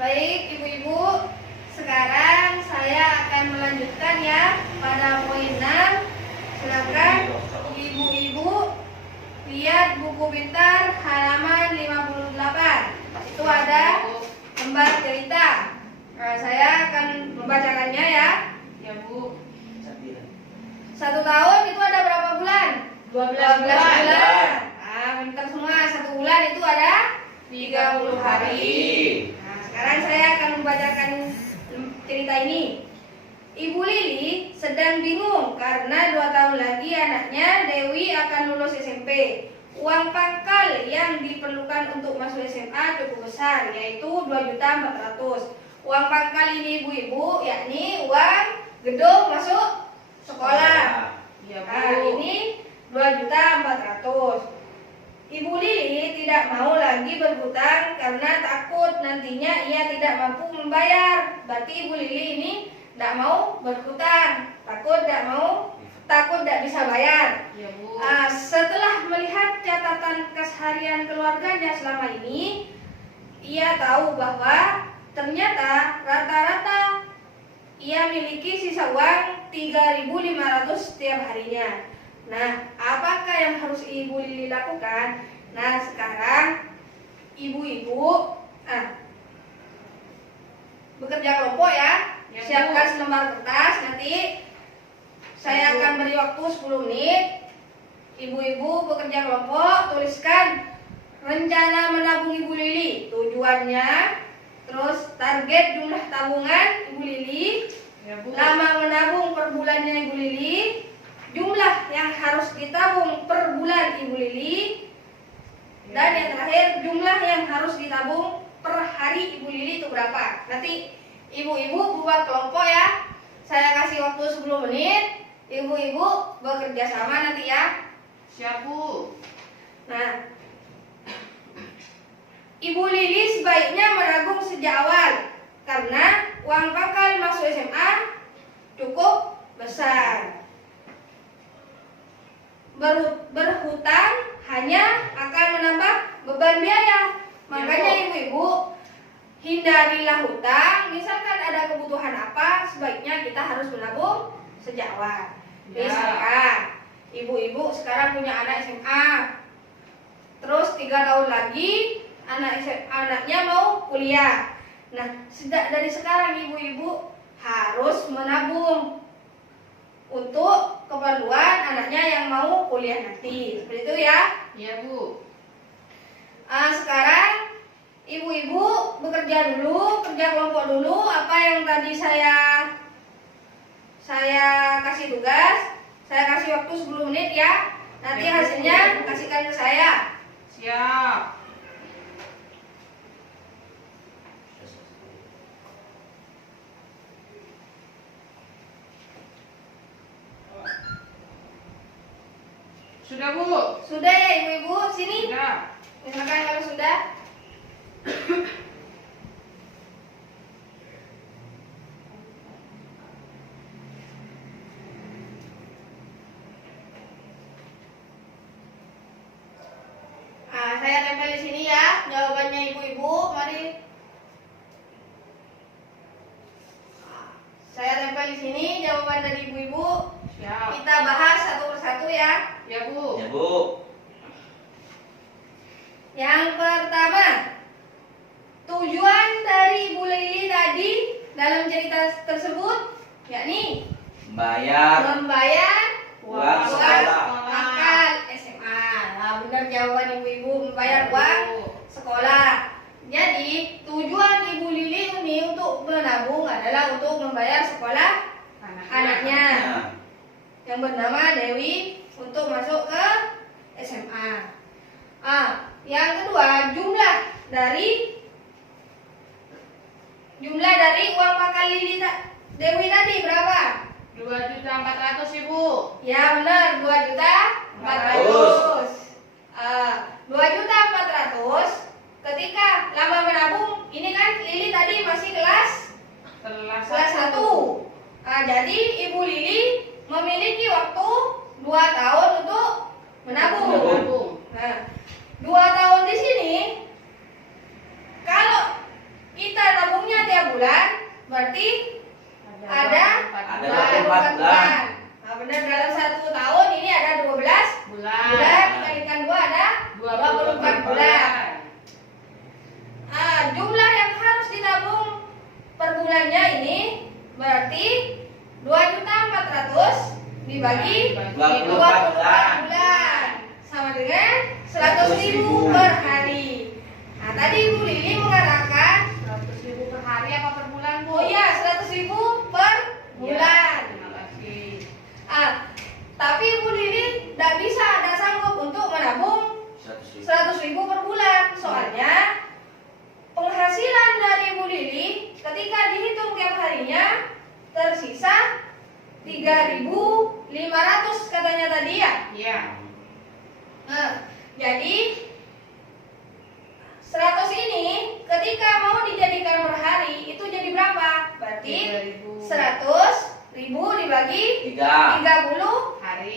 Baik ibu-ibu, sekarang saya akan melanjutkan ya pada poin 6. Silakan ibu-ibu lihat buku pintar halaman 58. Itu ada lembar cerita. Nah, saya akan membacakannya ya. Ya Bu. 1 tahun itu ada berapa bulan? 12 bulan. bulan. Nah, pintar semua. 1 bulan itu ada 30 hari. Nah, sekarang saya akan membacakan cerita ini. Ibu Lili sedang bingung karena 2 tahun lagi anaknya Dewi akan lulus SMP. Uang pangkal yang diperlukan untuk masuk SMA cukup besar, yaitu 2.400.000. Uang pangkal ini ibu-ibu yakni uang gedung masuk sekolah. Ya Bu. Nah, ini 2.400.000. Ibu Lili tidak mau lagi berhutang karena takut nantinya ia tidak mampu membayar. Berarti Ibu Lili ini tidak mau berhutang, takut tidak bisa bayar. Ya Bu. Setelah melihat catatan keseharian keluarganya selama ini, ia tahu bahwa ternyata rata-rata ia miliki sisa uang 3.500 setiap harinya. Nah, apakah yang harus Ibu Lili lakukan? Nah, sekarang ibu-ibu bekerja kelompok ya. Ya, Bu. Siapkan selembar kertas, nanti saya akan beri waktu 10 menit. Ibu-ibu bekerja kelompok, tuliskan rencana menabung Ibu Lili, tujuannya, terus target jumlah tabungan Ibu Lili, Ya Bu. lama menabung per bulannya Ibu Lili, jumlah yang harus ditabung per bulan Ibu Lili, dan yang terakhir jumlah yang harus ditabung per hari Ibu Lili itu berapa. Nanti ibu-ibu buat kelompok ya. Saya kasih waktu 10 menit. Ibu-ibu bekerja sama nanti ya. Siap Bu. Nah, Ibu Lili sebaiknya menabung sejak awal karena uang pangkal masuk SMA cukup besar. Berhutang hanya akan menambah beban biaya. Makanya ibu-ibu hindarilah hutang. Misalkan ada kebutuhan apa, sebaiknya kita harus menabung sejak awal. Ya. Misalkan ibu-ibu sekarang punya anak SMA, terus 3 tahun lagi anaknya mau kuliah. Nah, dari sekarang ibu-ibu harus menabung untuk keperluan anaknya yang mau kuliah nanti. Seperti itu ya. Ya Bu. Sekarang ibu-ibu bekerja dulu, kerja kelompok dulu. Apa yang tadi saya kasih tugas, saya kasih waktu 10 menit ya. Nanti Ya, Bu. hasilnya kasihkan ke saya. Siap. Sudah Bu. Sudah ya ibu-ibu, sini. Sudah. Misalkan kalau sudah. Saya tempel di sini ya jawabannya ibu-ibu. Mari. Saya tempel di sini jawaban dari ibu-ibu. Siap. Kita bahas satu persatu ya. Ya Bu. Ya Bu. Yang pertama, tujuan dari Ibu Lili tadi dalam cerita tersebut yakni Membayar membayar uang sekolah. pangkal SMA. Nah, benar jawaban ibu-ibu, membayar uang sekolah. Jadi tujuan Ibu Lili ini untuk menabung adalah untuk membayar sekolah anaknya yang bernama Dewi untuk masuk ke SMA. Yang kedua, jumlah dari uang pangkal Dewi tadi berapa? 2.400.000 Ibu. Ya benar, 2.400.000. 2.400.000 ketika lama menabung, ini kan Lili tadi masih kelas 1. Jadi Ibu Lili memiliki waktu 2 tahun untuk menabung. Nah, 2 tahun di sini kalau kita nabung berarti ada 24 bulan. Nah, benar, dalam 1 tahun ini ada 12 bulan, dikalikan 2 ada 24 bulan. Jumlah yang harus ditabung per bulannya ini berarti 2.400.000 dibagi 24 bulan sama dengan 100.000 per hari. Nah, tadi Ibu Lili mengatakan 100.000 per hari apa per bulan, Bu? oh iya 100.000 per bulan. Terima kasih. Tapi Ibu Lili tidak bisa, tidak sanggup untuk menabung 100.000 per bulan. Soalnya penghasilan dari Ibu Lili ketika dihitung tiap harinya tersisa 3.500 katanya tadi ya. Iya. Jadi 100 ini ketika mau dijadikan per hari itu jadi berapa? Berarti 100.000 dibagi 30 hari.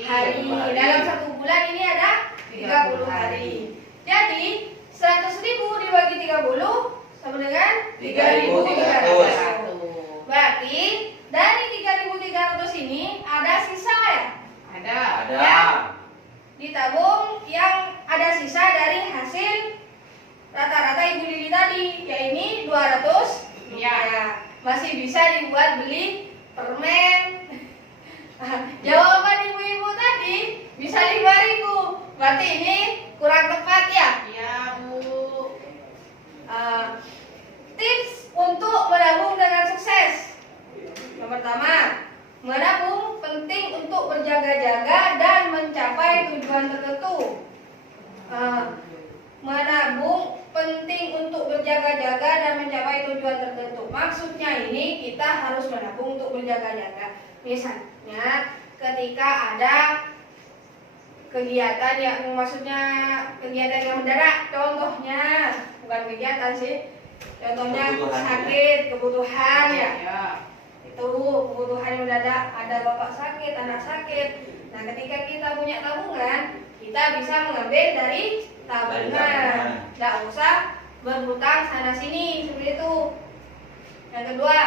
Dalam 1 bulan ini ada 30 hari. Jadi 100.000 dibagi 30 sama dengan 3.300. Berarti dari 3.300 ini ada sisa ya? Ada. Ya. Ditabung yang ada sisa dari hasil rata-rata Ibu Lili tadi, yaitu 200. Iya. Ya, masih bisa dibuat beli permen. Jawaban ibu-ibu tadi bisa 5.000. Berarti ini kurang tepat ya? Iya, Bu. Tips untuk menabung dengan sukses. Yang pertama, menabung penting untuk berjaga-jaga dan mencapai tujuan tertentu. Menabung penting untuk berjaga-jaga dan mencapai tujuan tertentu. Maksudnya ini kita harus menabung untuk berjaga-jaga. Misalnya ketika ada kegiatan yang yang mendadak, contohnya bukan kegiatan sih, contohnya sakit, kebutuhan ya. Ya. Itu kebutuhan yang mendadak, ada bapak sakit, anak sakit. Nah, ketika kita punya tabungan, kita bisa mengambil dari tabungan. Tidak usah berhutang sana sini seperti itu. Yang kedua,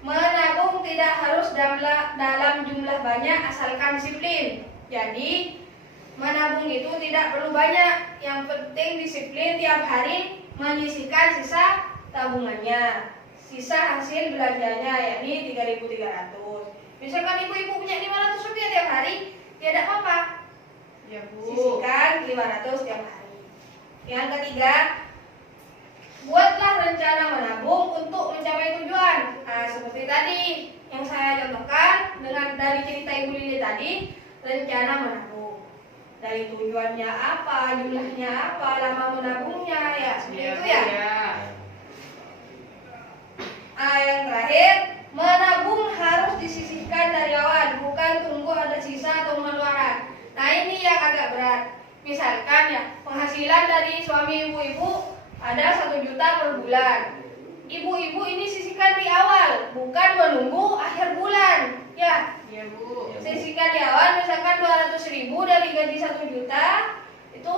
menabung tidak harus dalam jumlah banyak asalkan disiplin. Jadi menabung itu tidak perlu banyak, yang penting disiplin tiap hari menyisihkan sisa tabungannya, sisa hasil belanjanya, yakni 3.300. Misalkan ibu-ibu punya 500 rupiah tiap hari, ya tidak apa-apa, Ya, Bu. sisihkan 500 tiap hari. Yang ketiga, buatlah rencana menabung untuk mencapai tujuan. Nah, seperti tadi yang saya contohkan dengan dari cerita Ibu Lili tadi, rencana menabung. Dari tujuannya apa, jumlahnya apa, lama menabungnya, ya seperti itu ya. Yang terakhir, menabung harus disisihkan dari awal, bukan tunggu ada sisa atau pengeluaran. Nah, ini yang agak berat. Misalkan ya, penghasilan dari suami ibu-ibu ada 1 juta per bulan. Ibu-ibu ini sisihkan di awal, bukan menunggu akhir bulan. Ya, Ya, Bu. sisihkan di awal, misalkan 200.000 dari gaji 1 juta, itu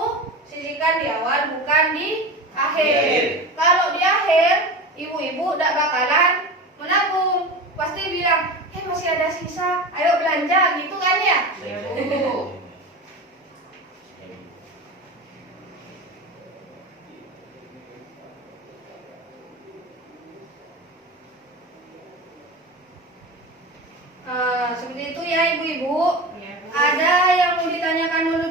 sisihkan di awal, bukan di akhir. Kalau di akhir, ibu-ibu tidak bakalan menabung, pasti bilang, masih ada sisa, ayo belanja, gitu kan ya? Ya, Bu. Seperti itu ya ibu-ibu. Ya, Bu. Ada yang mau ditanyakan dulu